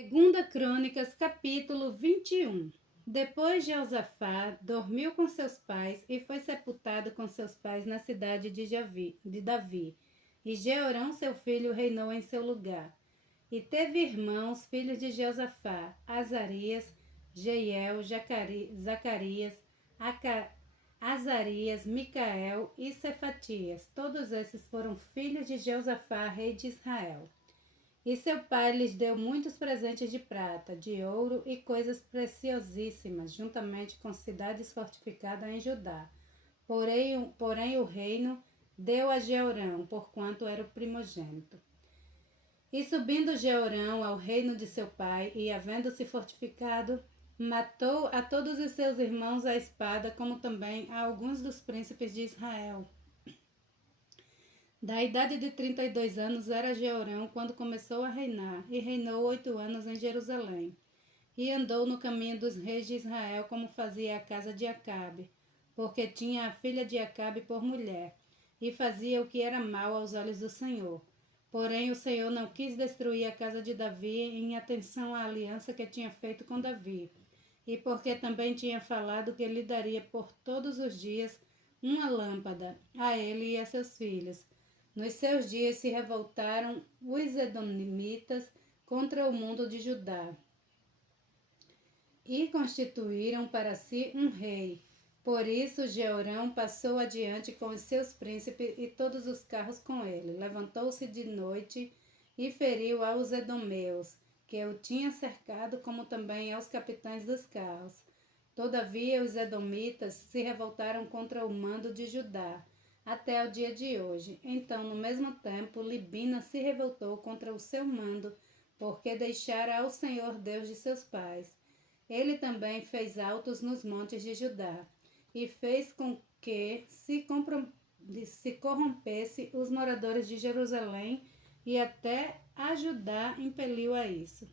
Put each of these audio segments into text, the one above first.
Segunda Crônicas, capítulo 21. Depois Josafá dormiu com seus pais e foi sepultado com seus pais na cidade de Davi. E Jeorão, seu filho, reinou em seu lugar. E teve irmãos, filhos de Josafá, Azarias, Jeiel, Zacarias, Azarias, Micael e Cefatias. Todos esses foram filhos de Josafá, rei de Israel. E seu pai lhes deu muitos presentes de prata, de ouro e coisas preciosíssimas, juntamente com cidades fortificadas em Judá. Porém o reino deu a Jeorão, porquanto era o primogênito. E subindo Jeorão ao reino de seu pai, e havendo-se fortificado, matou a todos os seus irmãos à espada, como também a alguns dos príncipes de Israel. Da idade de 32 anos era Jeorão quando começou a reinar, e reinou 8 anos em Jerusalém. E andou no caminho dos reis de Israel, como fazia a casa de Acabe, porque tinha a filha de Acabe por mulher, e fazia o que era mal aos olhos do Senhor. Porém o Senhor não quis destruir a casa de Davi em atenção à aliança que tinha feito com Davi, e porque também tinha falado que lhe daria por todos os dias uma lâmpada, a ele e a seus filhos. Nos seus dias se revoltaram os edomitas contra o mundo de Judá e constituíram para si um rei. Por isso Jeorão passou adiante com os seus príncipes e todos os carros com ele. Levantou-se de noite e feriu aos edomeus, que o tinham cercado, como também aos capitães dos carros. Todavia os edomitas se revoltaram contra o mando de Judá até o dia de hoje. Então, no mesmo tempo, Libina se revoltou contra o seu mando, porque deixara ao Senhor Deus de seus pais. Ele também fez altos nos montes de Judá, e fez com que se corrompesse os moradores de Jerusalém, e até a Judá impeliu a isso.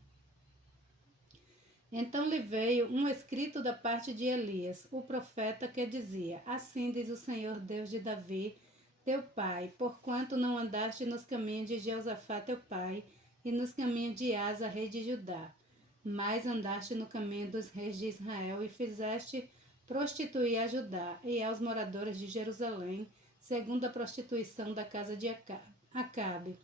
Então lhe veio um escrito da parte de Elias, o profeta, que dizia: Assim diz o Senhor Deus de Davi, teu pai, porquanto não andaste nos caminhos de Jeosafá teu pai, e nos caminhos de Asa, rei de Judá, mas andaste no caminho dos reis de Israel, e fizeste prostituir a Judá e aos moradores de Jerusalém, segundo a prostituição da casa de Acabe.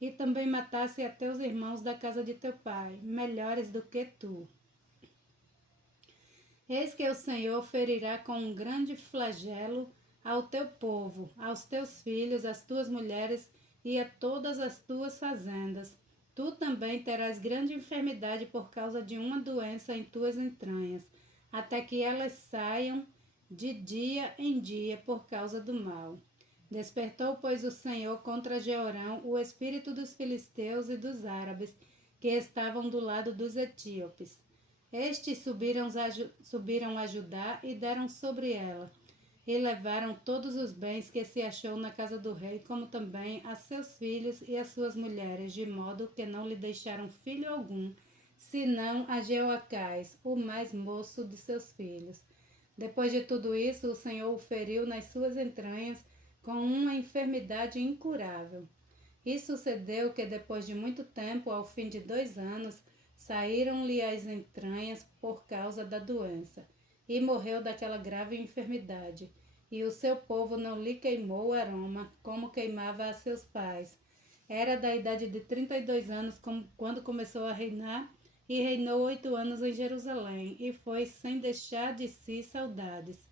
E também matasse a teus irmãos da casa de teu pai, melhores do que tu. Eis que o Senhor ferirá com um grande flagelo ao teu povo, aos teus filhos, às tuas mulheres e a todas as tuas fazendas. Tu também terás grande enfermidade por causa de uma doença em tuas entranhas, até que elas saiam de dia em dia por causa do mal. Despertou, pois, o Senhor contra Jeorão o espírito dos filisteus e dos árabes, que estavam do lado dos etíopes. Estes subiram a Judá e deram sobre ela, e levaram todos os bens que se achou na casa do rei, como também a seus filhos e as suas mulheres, de modo que não lhe deixaram filho algum, senão a Jeoacás, o mais moço de seus filhos. Depois de tudo isso, o Senhor o feriu nas suas entranhas com uma enfermidade incurável. E sucedeu que, depois de muito tempo, ao fim de 2 anos, saíram-lhe as entranhas por causa da doença, e morreu daquela grave enfermidade. E o seu povo não lhe queimou o aroma, como queimava a seus pais. Era da idade de 32 anos quando começou a reinar, e reinou 8 anos em Jerusalém, e foi sem deixar de si saudades.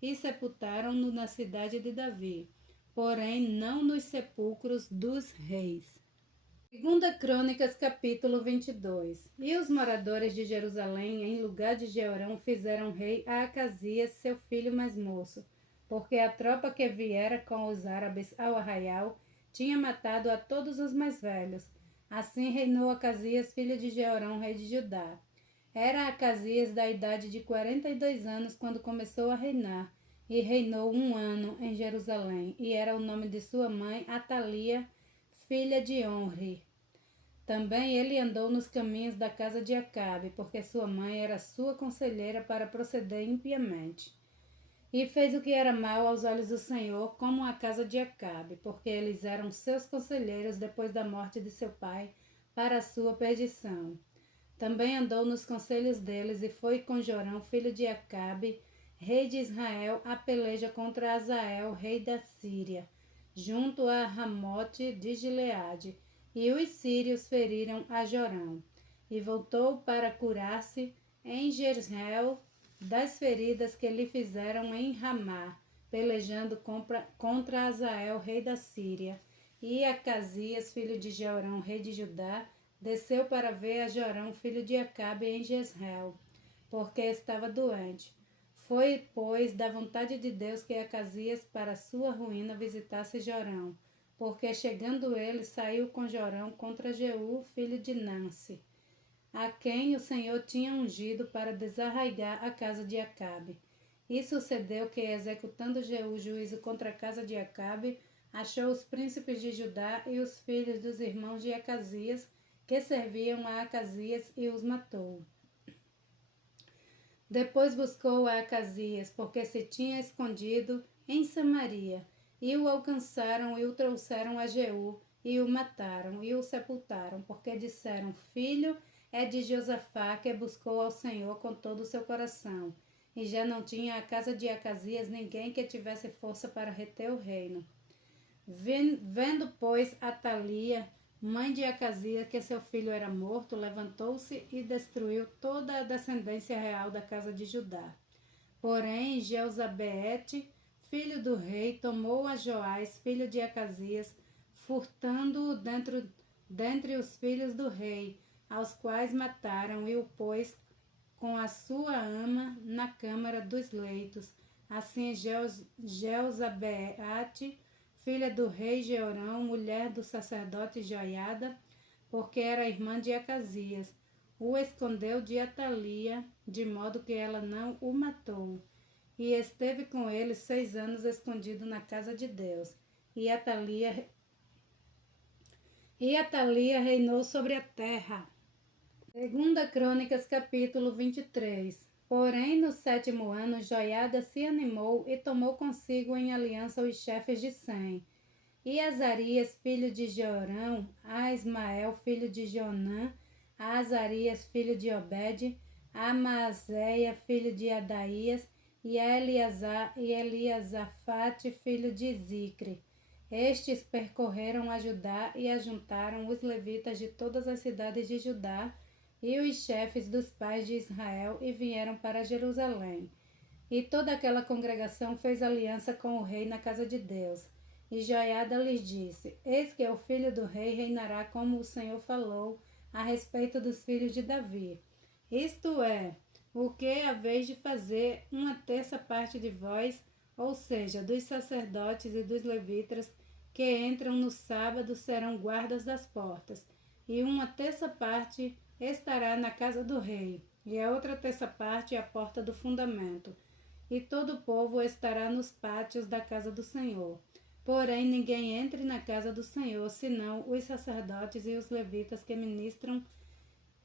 E sepultaram-no na cidade de Davi, porém não nos sepulcros dos reis. Segunda Crônicas, capítulo 22. E os moradores de Jerusalém, em lugar de Jeorão, fizeram rei a Acasias, seu filho mais moço, porque a tropa que viera com os árabes ao arraial tinha matado a todos os mais velhos. Assim reinou Acasias, filho de Jeorão, rei de Judá. Era Acasias da idade de 42 anos quando começou a reinar, e reinou 1 ano em Jerusalém, e era o nome de sua mãe Atalia, filha de Onri. Também ele andou nos caminhos da casa de Acabe, porque sua mãe era sua conselheira para proceder impiamente. E fez o que era mal aos olhos do Senhor, como a casa de Acabe, porque eles eram seus conselheiros depois da morte de seu pai, para a sua perdição. Também andou nos conselhos deles e foi com Jorão, filho de Acabe, rei de Israel, a peleja contra Azael, rei da Síria, junto a Ramote de Gileade. E os sírios feriram a Jorão. E voltou para curar-se em Jezreel das feridas que lhe fizeram em Ramá, pelejando contra Azael, rei da Síria. E Acasias, filho de Jorão, rei de Judá, desceu para ver a Jorão, filho de Acabe, em Jezreel, porque estava doente. Foi, pois, da vontade de Deus que Acasias, para sua ruína, visitasse Jorão, porque chegando ele, saiu com Jorão contra Jeú, filho de Nanse, a quem o Senhor tinha ungido para desarraigar a casa de Acabe. E sucedeu que, executando Jeú juízo contra a casa de Acabe, achou os príncipes de Judá e os filhos dos irmãos de Acasias, que serviam a Acasias, e os matou. Depois buscou a Acasias, porque se tinha escondido em Samaria, e o alcançaram e o trouxeram a Jeú, e o mataram, e o sepultaram, porque disseram: filho é de Josafá, que buscou ao Senhor com todo o seu coração. E já não tinha a casa de Acasias ninguém que tivesse força para reter o reino. Vendo, pois, Atalia, mãe de Acasias, que seu filho era morto, levantou-se e destruiu toda a descendência real da casa de Judá. Porém, Jeozabeete, filho do rei, tomou a Joás, filho de Acasias, furtando-o dentre os filhos do rei, aos quais mataram, e o pôs com a sua ama na câmara dos leitos. Assim, Jeozabeate, filha do rei Jeorão, mulher do sacerdote Joiada, porque era irmã de Acasias, o escondeu de Atalia, de modo que ela não o matou. E esteve com ele 6 anos escondido na casa de Deus. E Atalia reinou sobre a terra. 2 Crônicas, capítulo 23. Porém, no 7º ano, Joiada se animou e tomou consigo em aliança os chefes de Sem, e Azarias, filho de Jeorão, a Ismael, filho de Jonã, a Azarias, filho de Obed, a Maaseia, filho de Adaías, e a Eliasafate, filho de Zicre. Estes percorreram a Judá e ajuntaram os levitas de todas as cidades de Judá e os chefes dos pais de Israel, e vieram para Jerusalém. E toda aquela congregação fez aliança com o rei na casa de Deus. E Joiada lhes disse: eis que o filho do rei reinará como o Senhor falou a respeito dos filhos de Davi. Isto é, o que haveis de fazer 1/3 parte de vós, ou seja, dos sacerdotes e dos levitas que entram no sábado, serão guardas das portas, e 1/3 parte estará na casa do rei, e a outra 1/3 parte à porta do fundamento, e todo o povo estará nos pátios da casa do Senhor. Porém, ninguém entre na casa do Senhor, senão os sacerdotes e os levitas que ministram.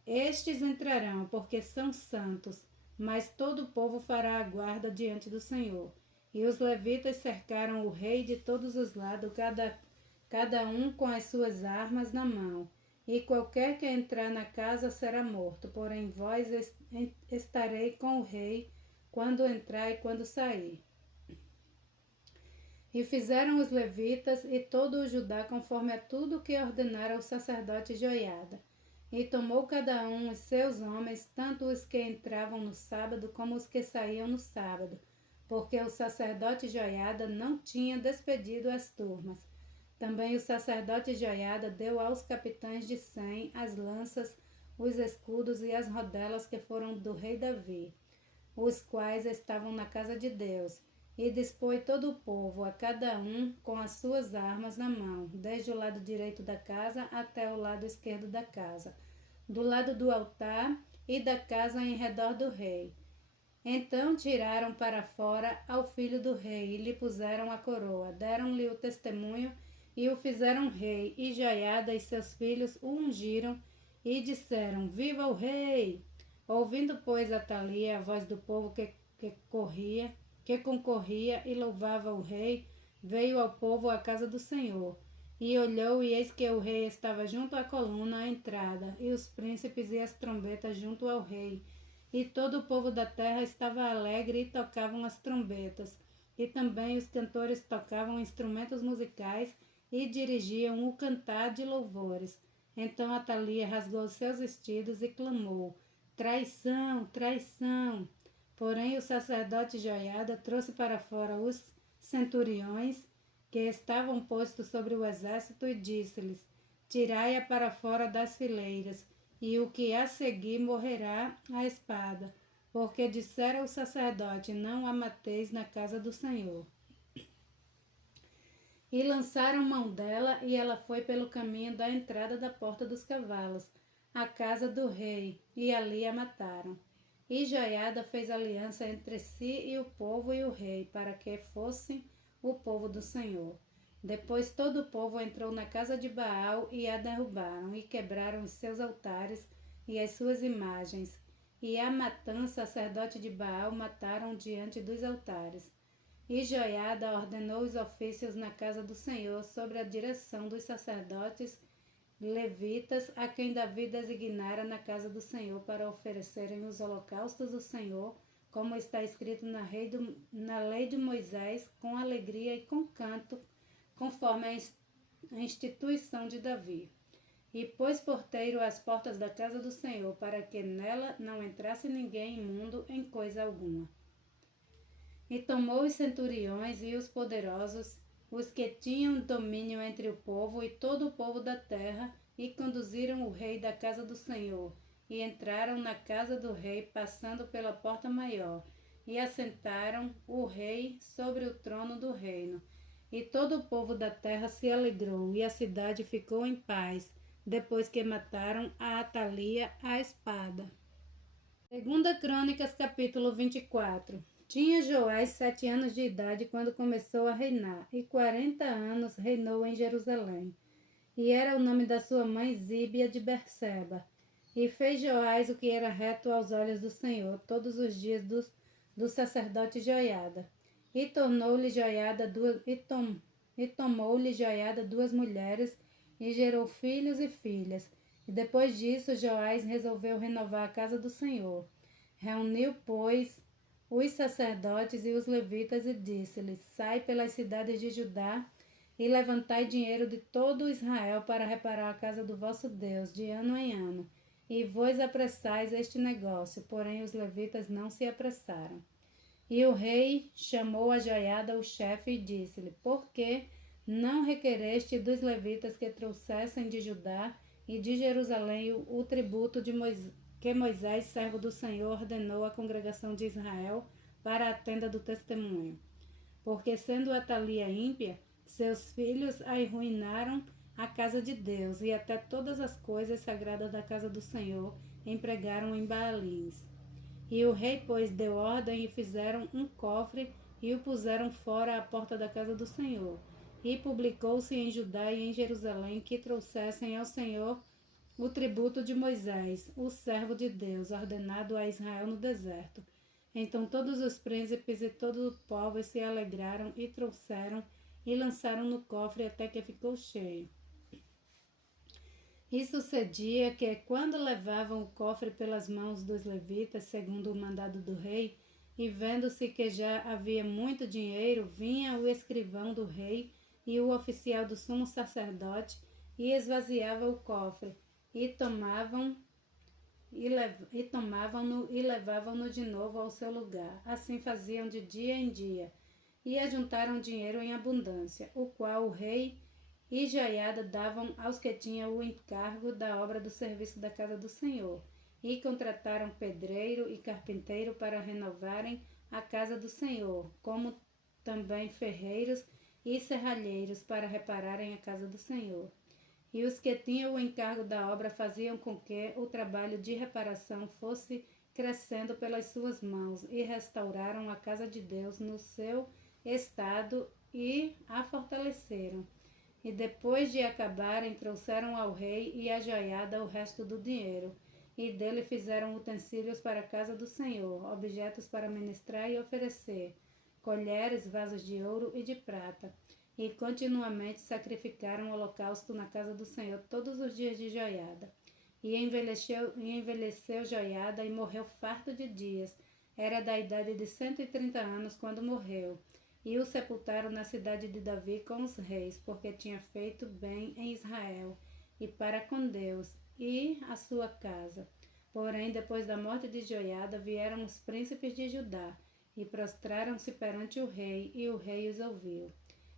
Estes entrarão, porque são santos, mas todo o povo fará a guarda diante do Senhor. E os levitas cercaram o rei de todos os lados, cada um com as suas armas na mão. E qualquer que entrar na casa será morto, porém vós estarei com o rei quando entrar e quando sair. E fizeram os levitas e todo o Judá conforme a tudo que ordenara o sacerdote Joiada. E tomou cada um os seus homens, tanto os que entravam no sábado como os que saíam no sábado, porque o sacerdote Joiada não tinha despedido as turmas. Também o sacerdote Joiada deu aos capitães de 100 as lanças, os escudos e as rodelas que foram do rei Davi, os quais estavam na casa de Deus. E dispôs todo o povo, a cada um com as suas armas na mão, desde o lado direito da casa até o lado esquerdo da casa, do lado do altar e da casa em redor do rei. Então tiraram para fora ao filho do rei e lhe puseram a coroa, deram-lhe o testemunho e o fizeram rei, e Joiada e seus filhos o ungiram e disseram: Viva o rei! Ouvindo, pois, Atalia a voz do povo que concorria e louvava o rei, veio ao povo à casa do Senhor. E olhou, e eis que o rei estava junto à coluna à entrada, e os príncipes e as trombetas junto ao rei. E todo o povo da terra estava alegre e tocavam as trombetas. E também os cantores tocavam instrumentos musicais e dirigiam o cantar de louvores. Então Atalia rasgou seus vestidos e clamou: Traição, traição! Porém o sacerdote Joiada trouxe para fora os centuriões que estavam postos sobre o exército e disse-lhes: Tirai-a para fora das fileiras, e o que a seguir morrerá à espada, porque dissera o sacerdote: Não a mateis na casa do Senhor. E lançaram mão dela, e ela foi pelo caminho da entrada da porta dos cavalos, à casa do rei, e ali a mataram. E Joiada fez aliança entre si e o rei, para que fosse o povo do Senhor. Depois todo o povo entrou na casa de Baal e a derrubaram, e quebraram os seus altares e as suas imagens. E a Matã, sacerdote de Baal, mataram diante dos altares. E Joiada ordenou os ofícios na casa do Senhor, sob a direção dos sacerdotes levitas, a quem Davi designara na casa do Senhor para oferecerem os holocaustos do Senhor, como está escrito na lei de Moisés, com alegria e com canto, conforme a instituição de Davi. E pôs porteiro às portas da casa do Senhor, para que nela não entrasse ninguém imundo em coisa alguma. E tomou os centuriões e os poderosos, os que tinham domínio entre o povo e todo o povo da terra, e conduziram o rei da casa do Senhor, e entraram na casa do rei, passando pela porta maior, e assentaram o rei sobre o trono do reino. E todo o povo da terra se alegrou, e a cidade ficou em paz, depois que mataram a Atalia à espada. Segunda Crônicas, capítulo 24. Tinha Joás 7 anos de idade quando começou a reinar, e 40 anos reinou em Jerusalém. E era o nome da sua mãe Zíbia de Berseba. E fez Joás o que era reto aos olhos do Senhor todos os dias do sacerdote Joiada. E tomou-lhe Joiada duas mulheres, e gerou filhos e filhas. E depois disso Joás resolveu renovar a casa do Senhor. Reuniu, pois, os sacerdotes e os levitas e disse-lhes: Sai pelas cidades de Judá e levantai dinheiro de todo Israel para reparar a casa do vosso Deus de ano em ano. E vos apressais este negócio. Porém os levitas não se apressaram. E o rei chamou a Joiada o chefe e disse-lhe: Por que não requereste dos levitas que trouxessem de Judá e de Jerusalém o tributo que Moisés, servo do Senhor, ordenou à congregação de Israel para a tenda do testemunho? Porque, sendo Atalia ímpia, seus filhos arruinaram a casa de Deus, e até todas as coisas sagradas da casa do Senhor empregaram em Baalins. E o rei, pois, deu ordem, e fizeram um cofre, e o puseram fora à porta da casa do Senhor. E publicou-se em Judá e em Jerusalém que trouxessem ao Senhor o tributo de Moisés, o servo de Deus, ordenado a Israel no deserto. Então todos os príncipes e todo o povo se alegraram e trouxeram e lançaram no cofre até que ficou cheio. E sucedia que, quando levavam o cofre pelas mãos dos levitas, segundo o mandado do rei, e vendo-se que já havia muito dinheiro, vinha o escrivão do rei e o oficial do sumo sacerdote, e esvaziava o cofre, e tomavam-no e levavam-no de novo ao seu lugar. Assim faziam de dia em dia, e ajuntaram dinheiro em abundância, o qual o rei e Joiada davam aos que tinham o encargo da obra do serviço da casa do Senhor, e contrataram pedreiro e carpinteiro para renovarem a casa do Senhor, como também ferreiros e serralheiros para repararem a casa do Senhor. E os que tinham o encargo da obra faziam com que o trabalho de reparação fosse crescendo pelas suas mãos, e restauraram a casa de Deus no seu estado e a fortaleceram. E depois de acabarem, trouxeram ao rei e à Joiada o resto do dinheiro, e dele fizeram utensílios para a casa do Senhor, objetos para ministrar e oferecer, colheres, vasos de ouro e de prata. e continuamente sacrificaram holocausto na casa do Senhor todos os dias de Joiada. E envelheceu Joiada e morreu farto de dias. Era da idade de 130 anos quando morreu. E o sepultaram na cidade de Davi com os reis, porque tinha feito bem em Israel, e para com Deus, e a sua casa. Porém, depois da morte de Joiada, vieram os príncipes de Judá, e prostraram-se perante o rei, e o rei os ouviu.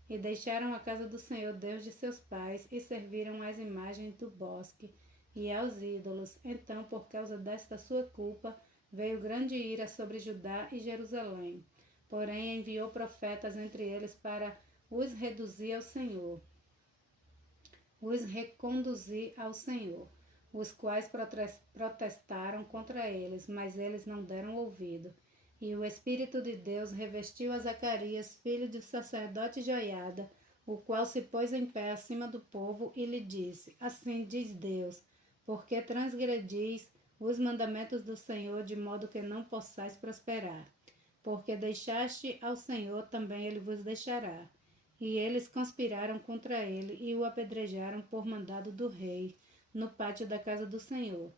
E deixaram a casa do Senhor Deus de seus pais, e serviram às imagens do bosque, e aos ídolos. Então, por causa desta sua culpa, veio grande ira sobre Judá e Jerusalém. Porém, enviou profetas entre eles para os reduzir ao Senhor, os reconduzir ao Senhor, os quais protestaram contra eles, mas eles não deram ouvido. E o Espírito de Deus revestiu a Zacarias, filho do sacerdote Joiada, o qual se pôs em pé acima do povo e lhe disse: Assim diz Deus, porque transgredis os mandamentos do Senhor, de modo que não possais prosperar. Porque deixaste ao Senhor, também ele vos deixará. E eles conspiraram contra ele e o apedrejaram por mandado do rei, no pátio da casa do Senhor.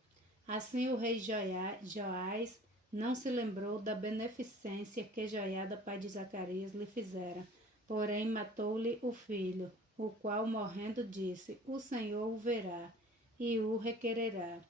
Assim o rei Joás não se lembrou da beneficência que Joiada, pai de Zacarias, lhe fizera, porém matou-lhe o filho, o qual, morrendo, disse: O Senhor o verá e o requererá.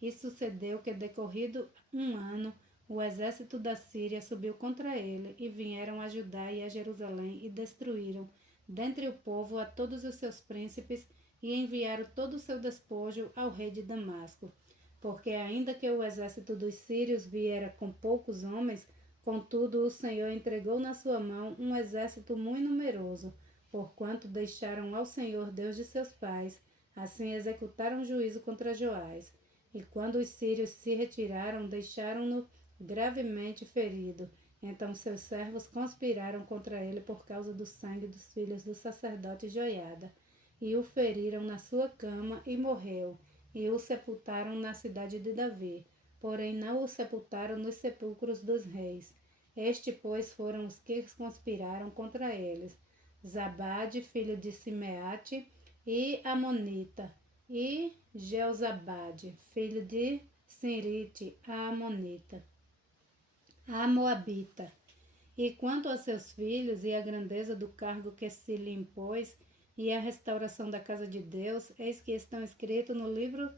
E sucedeu que, decorrido um ano, o exército da Síria subiu contra ele, e vieram a Judá e a Jerusalém, e destruíram dentre o povo a todos os seus príncipes, e enviaram todo o seu despojo ao rei de Damasco. Porque ainda que o exército dos sírios viera com poucos homens, contudo o Senhor entregou na sua mão um exército muito numeroso, porquanto deixaram ao Senhor Deus de seus pais, assim executaram juízo contra Joás. E quando os sírios se retiraram, deixaram-no gravemente ferido. Então seus servos conspiraram contra ele por causa do sangue dos filhos do sacerdote Joiada, e o feriram na sua cama, e morreu, e o sepultaram na cidade de Davi, porém não o sepultaram nos sepulcros dos reis. Pois, foram os que conspiraram contra eles: Zabade, filho de Simeate, e Amonita, e Jeozabade, filho de Sirite, a Amonita, a Moabita. E quanto a seus filhos e a grandeza do cargo que se lhe impôs, e a restauração da casa de Deus, eis que estão escritos no livro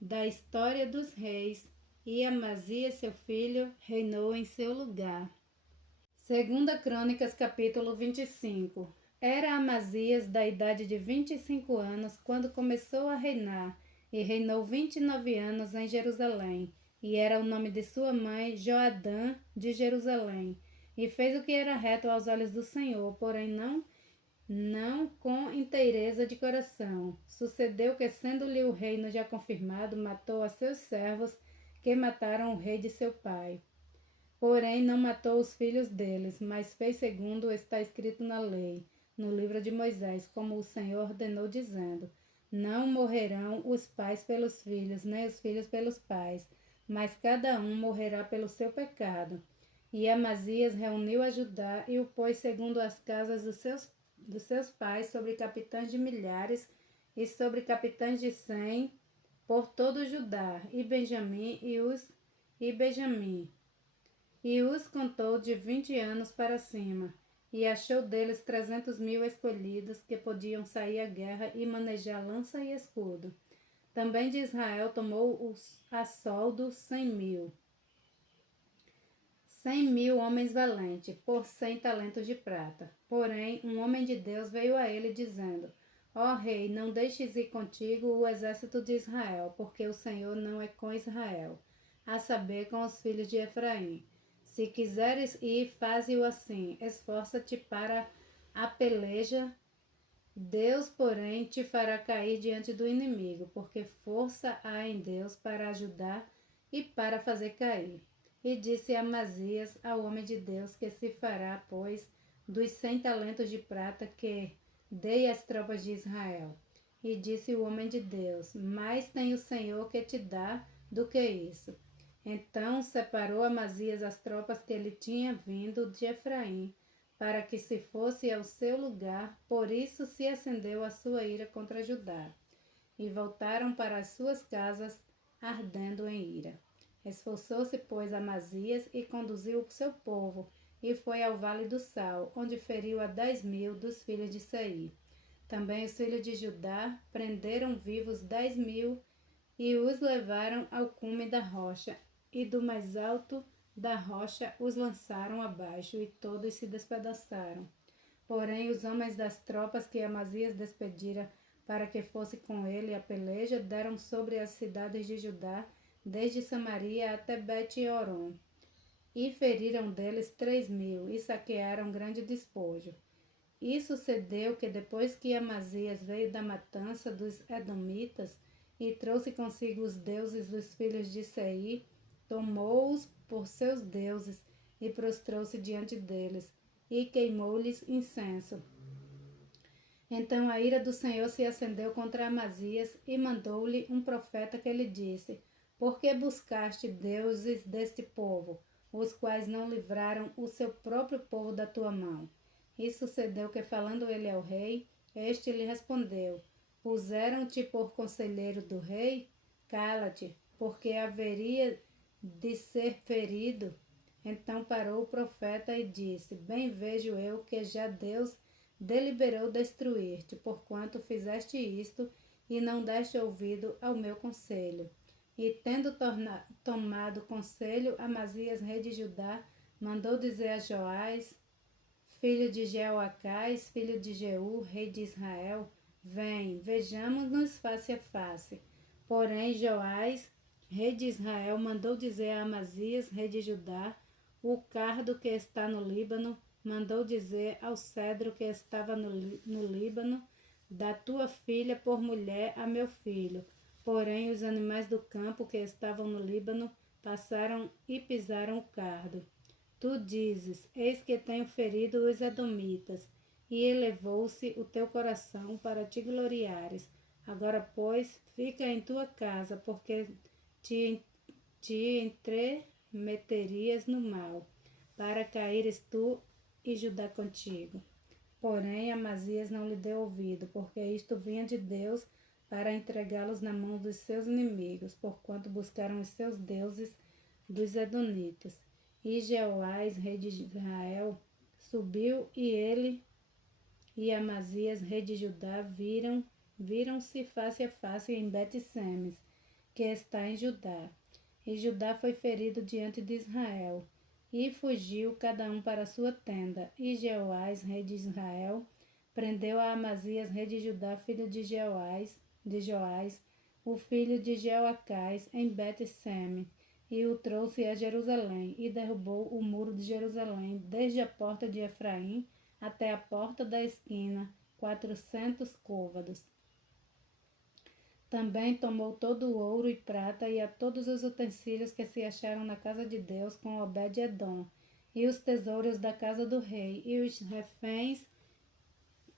da história dos reis, e Amazias, seu filho, reinou em seu lugar. Segunda Crônicas, capítulo 25. Era Amazias da idade de 25 anos, quando começou a reinar, e reinou 29 anos em Jerusalém, e era o nome de sua mãe Joadã de Jerusalém, e fez o que era reto aos olhos do Senhor, porém não com inteireza de coração. Sucedeu que, sendo-lhe o reino já confirmado, matou a seus servos, que mataram o rei de seu pai. Porém, não matou os filhos deles, mas fez segundo está escrito na lei, no livro de Moisés, como o Senhor ordenou, dizendo: Não morrerão os pais pelos filhos, nem os filhos pelos pais, mas cada um morrerá pelo seu pecado. E Amazias reuniu a Judá e o pôs segundo as casas dos seus pais, sobre capitães de milhares e sobre capitães de 100, por todo Judá e Benjamim, e os contou de 20 anos para cima, e achou deles 300.000 escolhidos, que podiam sair à guerra e manejar lança e escudo. Também de Israel tomou a soldo 100.000 homens valentes, por 100 talentos de prata. Porém, um homem de Deus veio a ele, dizendo: Ó rei, não deixes ir contigo o exército de Israel, porque o Senhor não é com Israel, a saber, com os filhos de Efraim. Se quiseres ir, faze-o assim, esforça-te para a peleja. Deus, porém, te fará cair diante do inimigo, porque força há em Deus para ajudar e para fazer cair. E disse Amazias ao homem de Deus: que se fará, pois, dos 100 talentos de prata que dei às tropas de Israel? E disse o homem de Deus: mais tem o Senhor que te dá do que isso. Então separou Amazias as tropas que ele tinha vindo de Efraim, para que se fosse ao seu lugar, por isso se acendeu a sua ira contra Judá. E voltaram para as suas casas, ardendo em ira. Esforçou-se, pois, Amazias e conduziu o seu povo, e foi ao vale do Sal, onde feriu a 10.000 dos filhos de Seir. Também os filhos de Judá prenderam vivos 10.000 e os levaram ao cume da rocha, e do mais alto da rocha os lançaram abaixo, e todos se despedaçaram. Porém, os homens das tropas que Amazias despedira para que fosse com ele a peleja, deram sobre as cidades de Judá, desde Samaria até Bet-Horon, e feriram deles 3.000, e saquearam grande despojo. E sucedeu que depois que Amazias veio da matança dos Edomitas, e trouxe consigo os deuses dos filhos de Seir, tomou-os por seus deuses, e prostrou-se diante deles, e queimou-lhes incenso. Então a ira do Senhor se acendeu contra Amazias, e mandou-lhe um profeta que lhe disse: Por que buscaste deuses deste povo, os quais não livraram o seu próprio povo da tua mão? E sucedeu que, falando ele ao rei, este lhe respondeu: Puseram-te por conselheiro do rei? Cala-te, porque haveria de ser ferido. Então parou o profeta e disse: Bem vejo eu que já Deus deliberou destruir-te, porquanto fizeste isto e não deste ouvido ao meu conselho. E tendo tomado conselho, Amazias, rei de Judá, mandou dizer a Joás, filho de Jeoacás, filho de Jeú, rei de Israel: Vem, vejamos-nos face a face. Porém, Joás, rei de Israel, mandou dizer a Amazias, rei de Judá: O cardo que está no Líbano, mandou dizer ao cedro que estava no Líbano: Da tua filha por mulher a meu filho. Porém, os animais do campo que estavam no Líbano passaram e pisaram o cardo. Tu dizes: Eis que tenho ferido os edomitas, e elevou-se o teu coração para te gloriares. Agora, pois, fica em tua casa, porque te entremeterias no mal, para caíres tu e Judá contigo. Porém, Amazias não lhe deu ouvido, porque isto vinha de Deus para entregá-los na mão dos seus inimigos, porquanto buscaram os seus deuses dos Edonitas. E Jeoás, rei de Israel, subiu, e ele e Amazias, rei de Judá, viram-se face a face em Bet-Semes, que está em Judá. E Judá foi ferido diante de Israel, e fugiu cada um para sua tenda. E Jeoás, rei de Israel, prendeu a Amazias, rei de Judá, filho de Joás, o filho de Jeoacás, em Bet-Semes, e o trouxe a Jerusalém, e derrubou o muro de Jerusalém, desde a porta de Efraim até a porta da esquina, 400 côvados. Também tomou todo o ouro e prata e a todos os utensílios que se acharam na casa de Deus com Obed-edom, e os tesouros da casa do rei, e os reféns,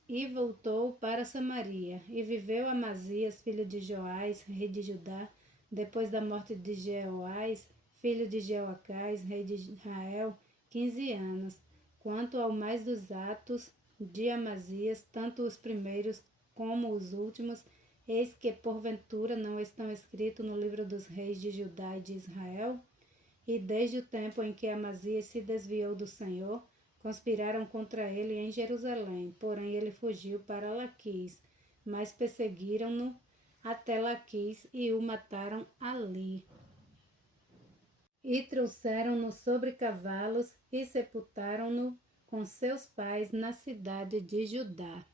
e voltou para Samaria. E viveu Amazias, filho de Joás, rei de Judá, depois da morte de Jeoás, filho de Jeoacás, rei de Israel, 15 anos. Quanto ao mais dos atos de Amazias, tanto os primeiros como os últimos, eis que porventura não estão escritos no livro dos reis de Judá e de Israel? E desde o tempo em que Amazias se desviou do Senhor, conspiraram contra ele em Jerusalém, porém ele fugiu para Laquis, mas perseguiram-no até Laquis e o mataram ali. E trouxeram-no sobre cavalos e sepultaram-no com seus pais na cidade de Judá.